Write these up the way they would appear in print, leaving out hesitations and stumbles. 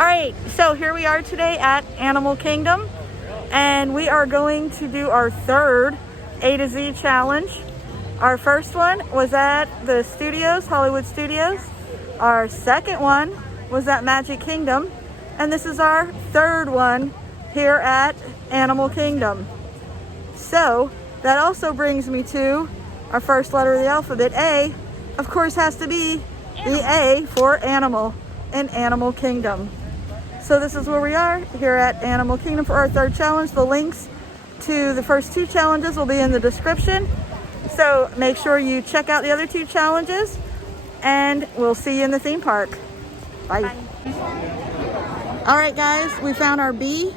Alright, so here we are today at Animal Kingdom, and we are going to do our third A to Z challenge. Our first one was at the studios, Hollywood Studios. Our second one was at Magic Kingdom, and this is our third one here at Animal Kingdom. So that also brings me to our first letter of the alphabet. A, of course, has to be the A for animal in Animal Kingdom. So this is where we are here at Animal Kingdom for our third challenge. The links to the first two challenges will be in the description. So make sure you check out the other two challenges, and we'll see you in the theme park. Bye. Bye. All right, guys, we found our B.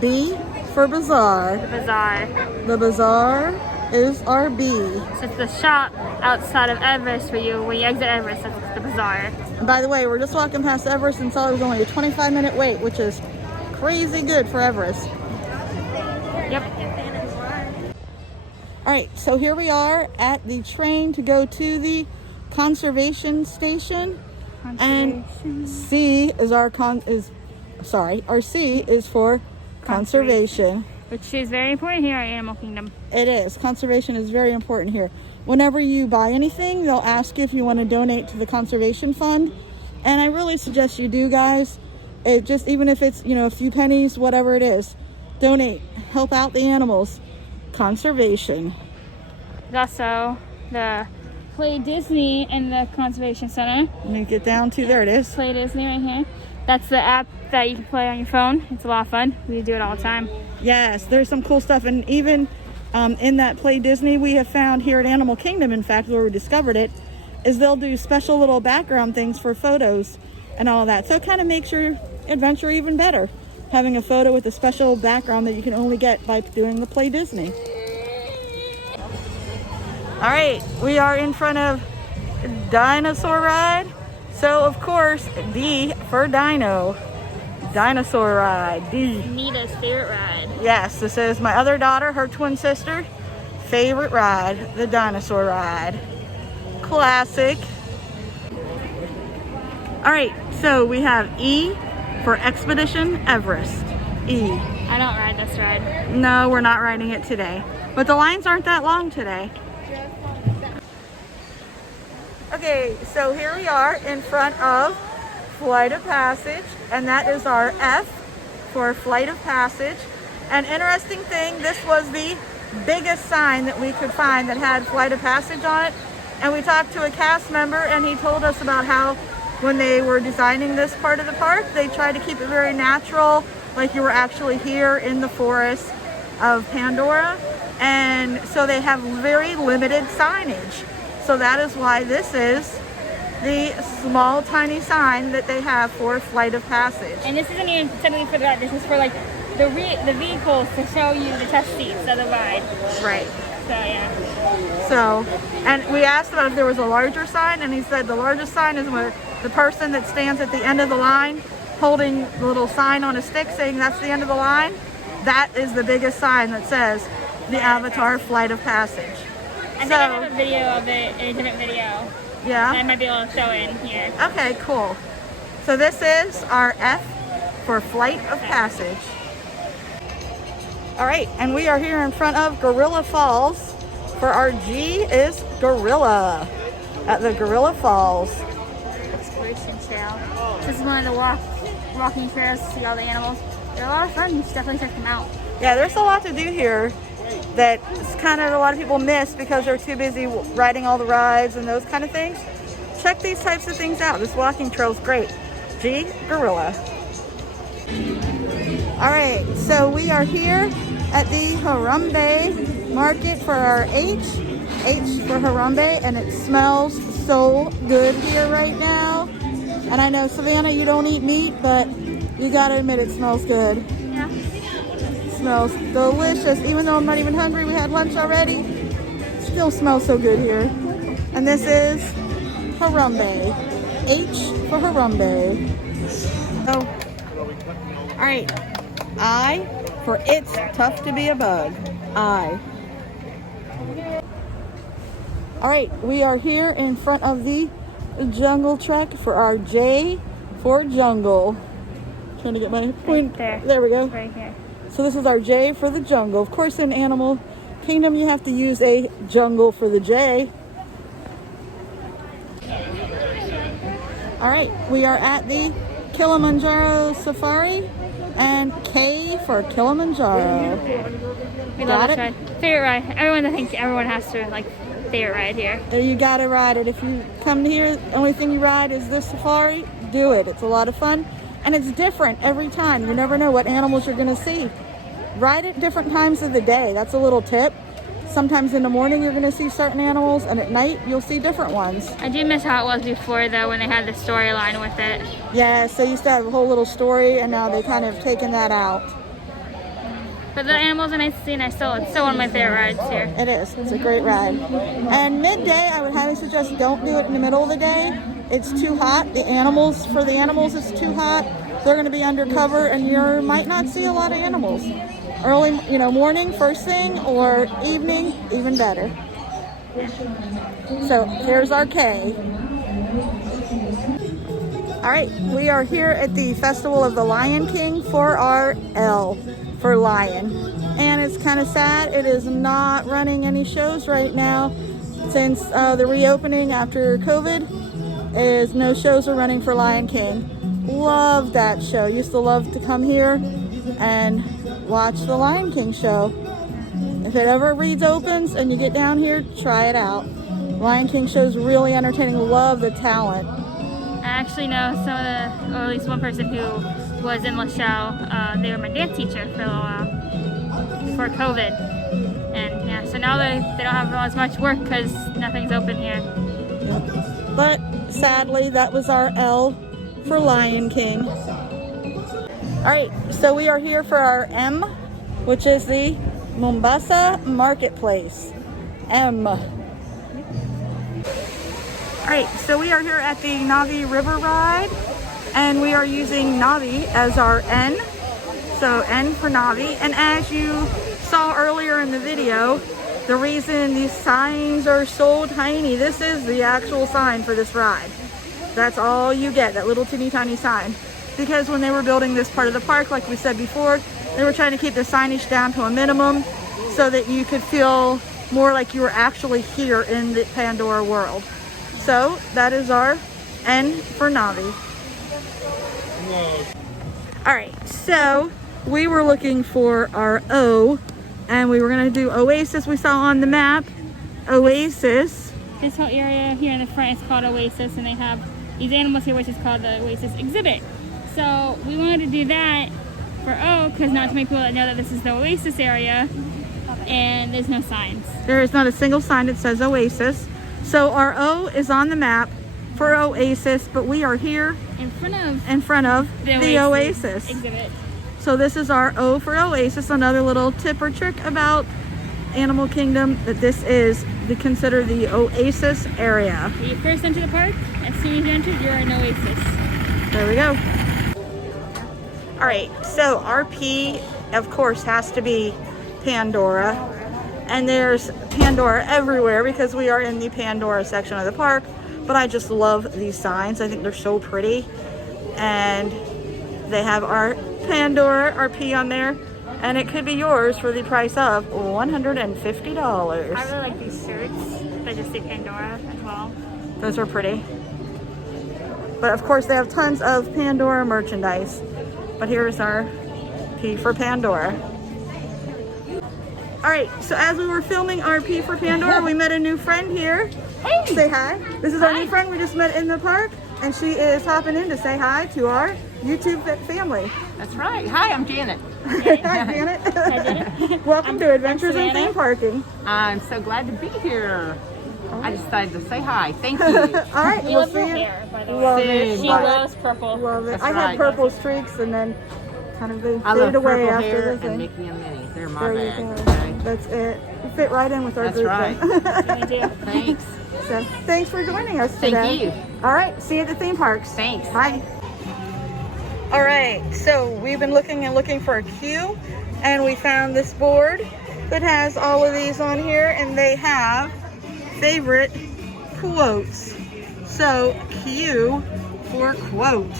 B for bazaar. The bazaar. The bazaar is our B. So it's the shop outside of Everest when you exit Everest. That's the bazaar. And by the way, we're just walking past Everest and saw it was only a 25-minute wait, which is crazy good for Everest. Yep. All right, so here we are at the train to go to the conservation station. And C is our C is for conservation. Which is very important here at Animal Kingdom. It is. Conservation is very important here. Whenever you buy anything, they'll ask you if you want to donate to the conservation fund. And I really suggest you do, guys. Even if it's, a few pennies, whatever it is, donate. Help out the animals. Conservation. There's also the Play Disney in the Conservation Center. Let me get down to, there it is. Play Disney right here. That's the app that you can play on your phone. It's a lot of fun. We do it all the time. Yes, there's some cool stuff. And even in that Play Disney we have found here at Animal Kingdom, in fact, where we discovered it, is they'll do special little background things for photos and all that. So it kind of makes your adventure even better, having a photo with a special background that you can only get by doing the Play Disney. All right, we are in front of Dinosaur Ride. So, of course, D for Dino. Dinosaur Ride, D. Nita's favorite ride. Yes, this is my other daughter, her twin sister, favorite ride, the Dinosaur Ride. Classic. All right, so we have E for Expedition Everest. E. I don't ride this ride. No, we're not riding it today. But the lines aren't that long today. Okay, so here we are in front of Flight of Passage, and that is our F for Flight of Passage. An interesting thing, this was the biggest sign that we could find that had Flight of Passage on it. And we talked to a cast member, and he told us about how when they were designing this part of the park, they tried to keep it very natural, like you were actually here in the forest of Pandora. And so they have very limited signage. So that is why this is the small, tiny sign that they have for Flight of Passage. And this isn't even specifically for that. This is for like the vehicles to show you the test seats of the ride. Right. So yeah. So, and we asked about if there was a larger sign, and he said the largest sign is where the person that stands at the end of the line holding the little sign on a stick saying that's the end of the line. That is the biggest sign that says the Avatar Flight of Passage. I think I have a video of it, a different video. Yeah? I might be able to show it in here. Okay, cool. So this is our F for Flight of Passage. All right, and we are here in front of Gorilla Falls. For our G is Gorilla at the Gorilla Falls. Exploration trail. This is one of the walking trails to see all the animals. They're a lot of fun. You should definitely check them out. Yeah, there's a lot to do here that kind of a lot of people miss because they're too busy riding all the rides and those kind of things. Check these types of things out. This walking trail is great. G, Gorilla. All right, so we are here at the Harambe Market for our H for Harambe, and it smells so good here right now. And I know, Savannah, you don't eat meat, but you gotta admit it smells good. Yeah. It smells delicious. Even though I'm not even hungry, we had lunch already. It still smells so good here. And this is Harambe. H for Harambe. So, all right. I for It's Tough to Be a Bug. I. All right, we are here in front of the Jungle Trek for our J for Jungle. Trying to get my point. there. There we go. Right here. So this is our J for the jungle. Of course, in Animal Kingdom, you have to use a jungle for the J. All right, we are at the Kilimanjaro Safari, and K for Kilimanjaro. We love this ride. Favorite ride. I think everyone has to like favorite ride here. You gotta ride it. If you come here, the only thing you ride is this safari, do it. It's a lot of fun, and it's different every time. You never know what animals you're gonna see. Ride at different times of the day. That's a little tip. Sometimes in the morning you're gonna see certain animals, and at night you'll see different ones. I do miss how it was before though, when they had the storyline with it. Yeah, so they used to have a whole little story, and now they kind of taken that out. But the animals are nice to see, and it's still one of my favorite rides here. It is. It's a great ride. And midday, I would highly suggest don't do it in the middle of the day. It's too hot. For the animals, it's too hot. They're going to be undercover, and you might not see a lot of animals. Early, morning, first thing, or evening, even better. So here's our K. All right, we are here at the Festival of the Lion King for our L for lion. And it's kind of sad. It is not running any shows right now since the reopening after COVID. Is no shows are running for Lion King. Love that show. Used to love to come here and watch the Lion King show. If it ever reopens and you get down here, try it out. Lion King show's really entertaining. Love the talent. I actually know some of or at least one person who was in the show. They were my dance teacher for a little while before COVID. And yeah, so now they don't have as much work because nothing's open here. Yep. But sadly, that was our L for Lion King. All right, so we are here for our M, which is the Mombasa Marketplace. M. All right, so we are here at the Navi River Ride, and we are using Navi as our N. So N for Navi. And as you saw earlier in the video, the reason these signs are so tiny, this is the actual sign for this ride. That's all you get, that little teeny tiny sign. Because when they were building this part of the park, like we said before, they were trying to keep the signage down to a minimum so that you could feel more like you were actually here in the Pandora world. So that is our N for Navi. All right, so we were looking for our O, and we were gonna do Oasis. We saw on the map, Oasis. This whole area here in the front is called Oasis, and they have these animals here, which is called the Oasis exhibit. So we wanted to do that for O, because not too many people that know that this is the Oasis area, and there's no signs. There is not a single sign that says Oasis. So our O is on the map for Oasis, but we are here in front of the Oasis exhibit. So this is our O for Oasis. Another little tip or trick about Animal Kingdom, that this is considered the Oasis area. When you first enter the park, as soon as you enter, you're in Oasis. There we go. All right, so our P, of course, has to be Pandora. And there's Pandora everywhere because we are in the Pandora section of the park. But I just love these signs. I think they're so pretty. And they have our Pandora, our P on there. And it could be yours for the price of $150. I really like these shirts that just say Pandora as well. Those are pretty. But of course they have tons of Pandora merchandise. But here's our P for Pandora. All right, so as we were filming our P for Pandora, we met a new friend here. Hey! Say hi. This is our new friend we just met in the park, and she is hopping in to say hi to our YouTube family. That's right. Hi, I'm Janet. Hi, Janet. Hi, Janet. Welcome to Adventures in Savannah. Theme Parking. I'm so glad to be here. I decided to say hi. Thank you. All right, We we'll love see her you. hair, by the way. Love Same. it. She Love loves purple. it. Love it. That's I had right. purple streaks, and then kind of they I love faded away purple after hair the and thing. Mickey and Minnie. They're my There you bag. go. Okay? That's it. You fit right in with our That's group. right. Then. We do. Thanks. So, thanks for joining us today. Thank you. All right, see you at the theme parks. Thanks. Bye. All right, so we've been looking for a queue, and we found this board that has all of these on here, and they have favorite quotes. So Q for quote.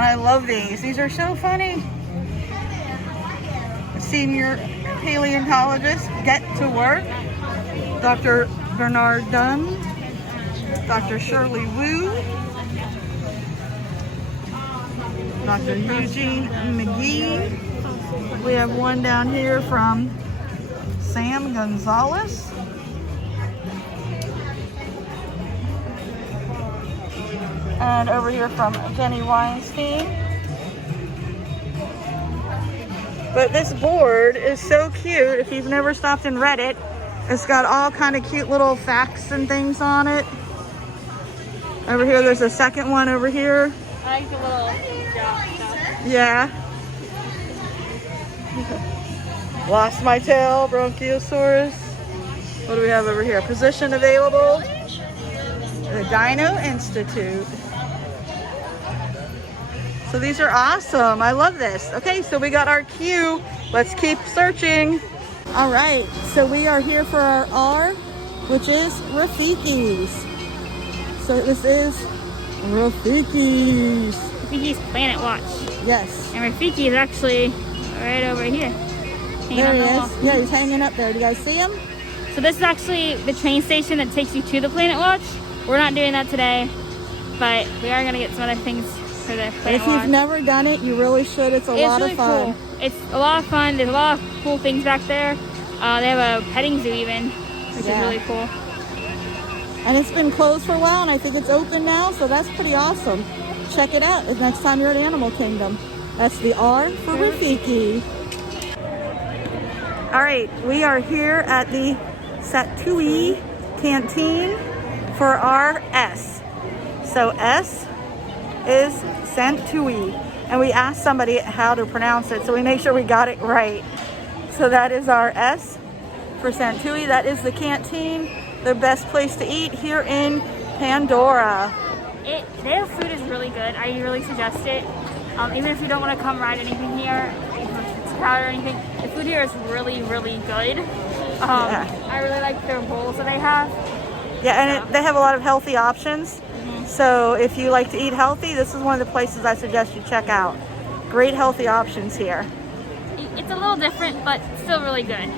I love these. These are so funny. Senior paleontologist get to work. Dr. Bernard Dunn. Dr. Shirley Wu. Dr. Eugene McGee. We have one down here from Sam Gonzalez. And over here from Jenny Weinstein. But this board is so cute. If you've never stopped and read it, it's got all kind of cute little facts and things on it. Over here, there's a second one over here. I like the little drop stuff. Yeah. Lost my tail, Bronchiosaurus. What do we have over here? Position available. The Dino Institute. So these are awesome. I love this. Okay, so we got our queue. Let's keep searching. All right, so we are here for our R, which is Rafiki's. So this is Rafiki's. Rafiki's Planet Watch. Yes. And Rafiki is actually right over here. There he is. Yeah, he's hanging up there. Do you guys see him? So this is actually the train station that takes you to the Planet Watch. We're not doing that today, but we are going to get some other things for the Planet Watch. If you've never done it, you really should. It's a lot of fun. Cool. It's a lot of fun. There's a lot of cool things back there. They have a petting zoo even, which is really cool. And it's been closed for a while, and I think it's open now, so that's pretty awesome. Check it out next time you're at Animal Kingdom. That's the R for Rafiki. All right, we are here at the Santi Canteen for our S. So S is Santi, and we asked somebody how to pronounce it, so we make sure we got it right. So that is our S for Santi. That is the canteen, the best place to eat here in Pandora. Their food is really good. I really suggest it. Even if you don't want to come ride anything here, if it's crowded or anything, the food here is really, really good. I really like their bowls that they have. Yeah, and they have a lot of healthy options. So if you like to eat healthy, this is one of the places I suggest you check out. Great healthy options here. It's a little different, but still really good.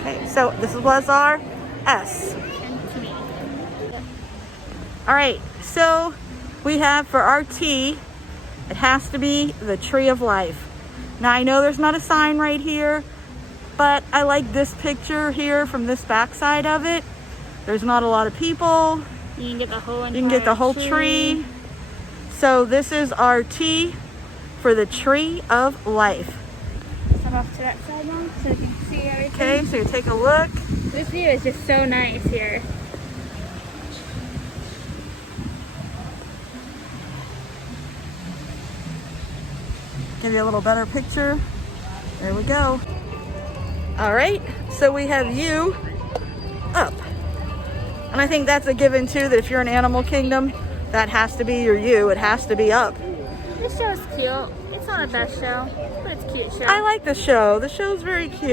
Okay, so this was our S. All right, so we have for our T, it has to be the Tree of Life. Now I know there's not a sign right here, but I like this picture here from this backside of it. There's not a lot of people. You can get the whole tree. So this is our T for the Tree of Life. Step off to that side now so you can see everything. Okay, so you take a look. This view is just so nice here. Give you a little better picture. There we go. All right, so we have you up. And I think that's a given too, that if you're in Animal Kingdom, that has to be your you. It has to be up. This show is cute. It's not the best show, but it's a cute show. I like the show. The show's very cute.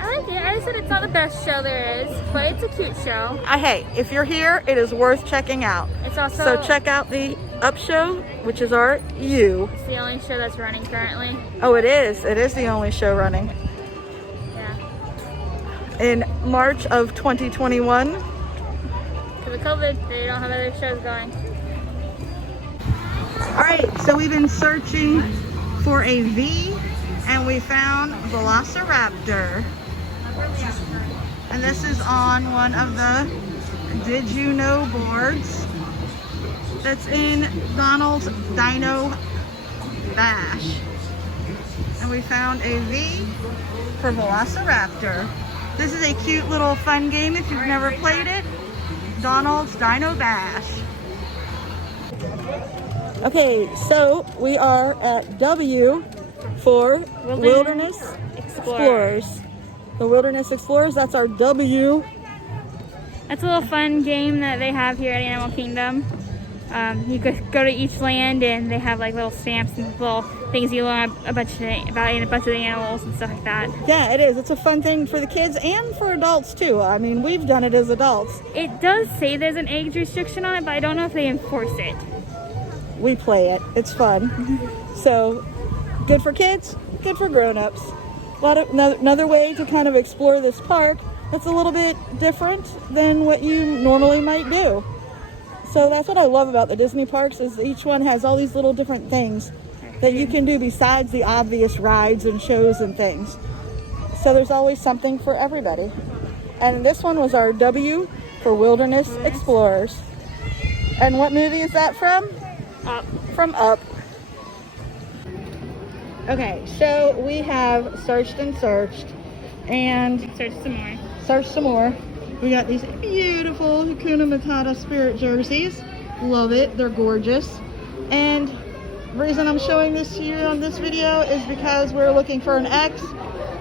I like it. I said it's not the best show there is, but it's a cute show. Hey, if you're here, it is worth checking out. It's also so check out the Up show, which is our you. It's the only show that's running currently. Oh, it is. It is the only show running. Yeah. In March of 2021. Because of COVID, they don't have other shows going. All right, so we've been searching for a V, and we found Velociraptor. And this is on one of the Did You Know boards that's in Donald's Dino Bash. And we found a V for Velociraptor. This is a cute little fun game if you've never played it. Donald's Dino Bash. Okay, so we are at W for Wilderness Explorers. The Wilderness Explorers, that's our W. That's a little fun game that they have here at Animal Kingdom. You could go to each land and they have like little stamps and little things you learn about a bunch of the animals and stuff like that. Yeah, it is. It's a fun thing for the kids and for adults too. I mean, we've done it as adults. It does say there's an age restriction on it, but I don't know if they enforce it. we play it. It's fun. So good for kids, good for grown-ups. Another way to kind of explore this park that's a little bit different than what you normally might do. So that's what I love about the Disney parks, is each one has all these little different things that you can do besides the obvious rides and shows and things. So there's always something for everybody. And this one was our W for Wilderness Explorers. And what movie is that from? Up. From Up. Okay, so we have searched and searched and Search some more. searched some more. We got these beautiful Hakuna Matata Spirit jerseys. Love it, they're gorgeous. And the reason I'm showing this to you on this video is because we're looking for an X,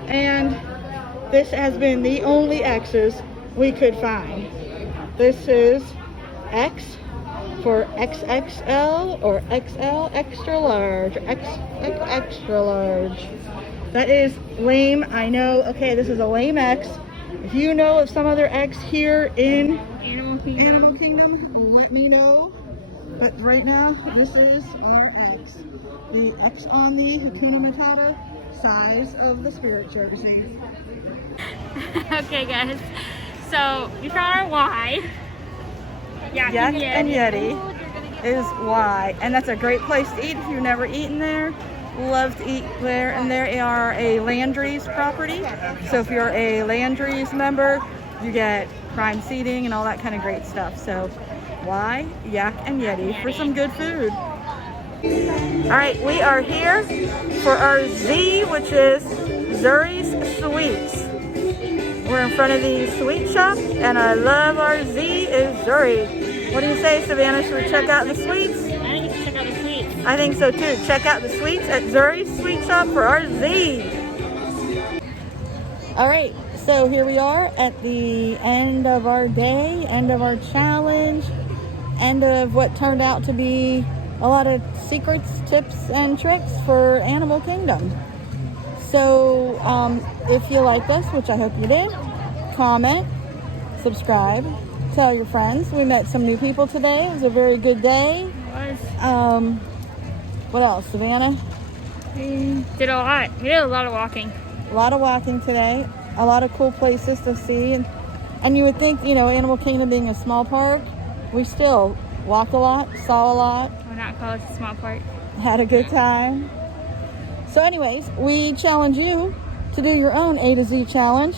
and this has been the only X's we could find. This is X for XXL or XL extra large, X extra large. That is lame, I know. Okay, this is a lame X. If you know of some other X here in Animal Kingdom. let me know. But right now, this is our X. The X on the Hakuna Matata size of the Spirit jersey. Okay, guys. So we found our Y. Yak and Yeti is Y. And that's a great place to eat if you've never eaten there. Love to eat there. And they are a Landry's property. So if you're a Landry's member, you get prime seating and all that kind of great stuff. So Y, Yak and Yeti for some good food. All right, we are here for our Z, which is Zuri's Sweets. We're in front of the sweet shop, and I love our Z is Zuri. What do you say, Savannah? Should we check out the sweets? I think you should check out the sweets. I think so too. Check out the sweets at Zuri's Sweet Shop for our Z. All right, so here we are at the end of our day, end of our challenge, end of what turned out to be a lot of secrets, tips, and tricks for Animal Kingdom. So if you liked us, which I hope you did, comment, subscribe, tell your friends. We met some new people today. It was a very good day. It was. What else, Savannah? We did a lot. We did a lot of walking. A lot of walking today. A lot of cool places to see. And you would think, you know, Animal Kingdom being a small park, we still walked a lot, saw a lot. We're not called a small park. Had a good time. So anyways, we challenge you to do your own A to Z challenge.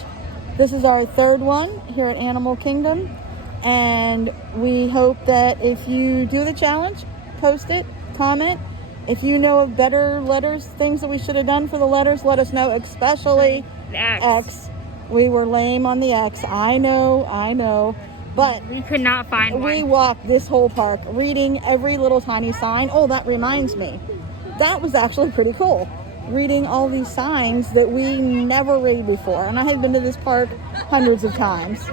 This is our third one here at Animal Kingdom. And we hope that if you do the challenge, post it, comment. If you know of better letters, things that we should have done for the letters, let us know, especially The X. X. We were lame on the X. I know. But We could not find we one. walked this whole park reading every little tiny sign. Oh, that reminds me. That was actually pretty cool. Reading all these signs that we never read before. And I had been to this park hundreds of times.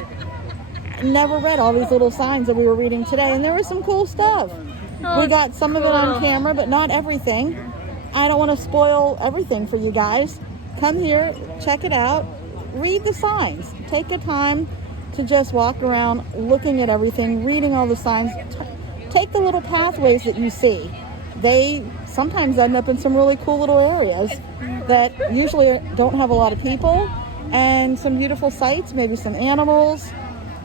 Never read all these little signs that we were reading today. And there was some cool stuff. We got some of it on camera, but not everything. I don't want to spoil everything for you guys. Come here, check it out, read the signs. Take a time to just walk around looking at everything, reading all the signs. Take the little pathways that you see. They sometimes end up in some really cool little areas that usually don't have a lot of people, and some beautiful sights, maybe some animals,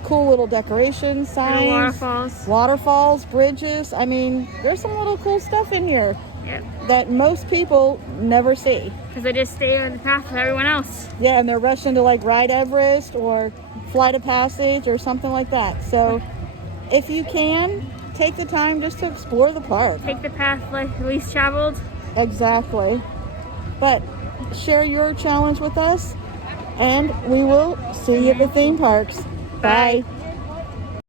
cool little decorations, signs, waterfalls, bridges. I mean, there's some little cool stuff in here. Yep. That most people never see. Because they just stay on the path with everyone else. Yeah, and they're rushing to like ride Everest or Flight of Passage or something like that. So if you can, take the time just to explore the park. Take the path least traveled. Exactly. But share your challenge with us, and we will see you at the theme parks. Bye.